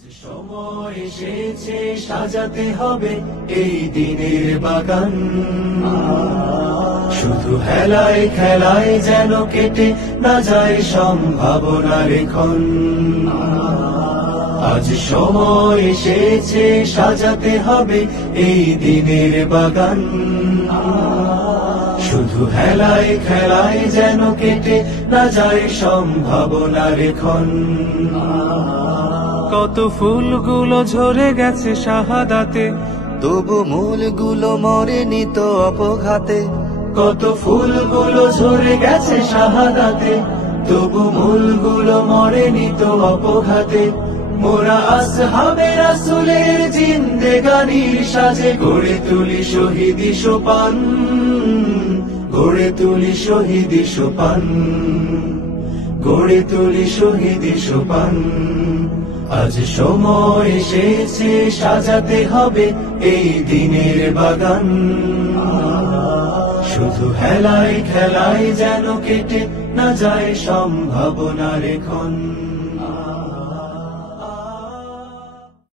সময় এসেছে সাজাতে হবে এই দিনের বাগান, শুধু হেলায় খেলায় যেন কেটে না যায় সম্ভাবনার ক্ষণ। আজ সময় এসেছে সাজাতে হবে এই দিনের বাগান, শুধু হেলায় খেলায় যেন কেটে না যায় সম্ভাবনার ক্ষণ। কত ফুলগুলো ঝরে গেছে শাহাদাতে, তবু মূলগুলো মরেনি তো অপঘাতে। কত ফুলগুলো ঝরে গেছে শাহাদাতে, তবু মূলগুলো মরেনি তো অপঘাতে। মোরা আসহাবে রাসূলের জিন্দেগানির সাজে গড়ে তুলি শহীদি সোপান, গড়ে তুলি শহীদি সোপান, গড়ে তুলি শহীদি সোপান। আজ সময় এসেছে সাজাতে হবে এই দিনের বাগান, শুধু হেলায় খেলায় যেন কেটে না যায় সম্ভাবনার ক্ষণ।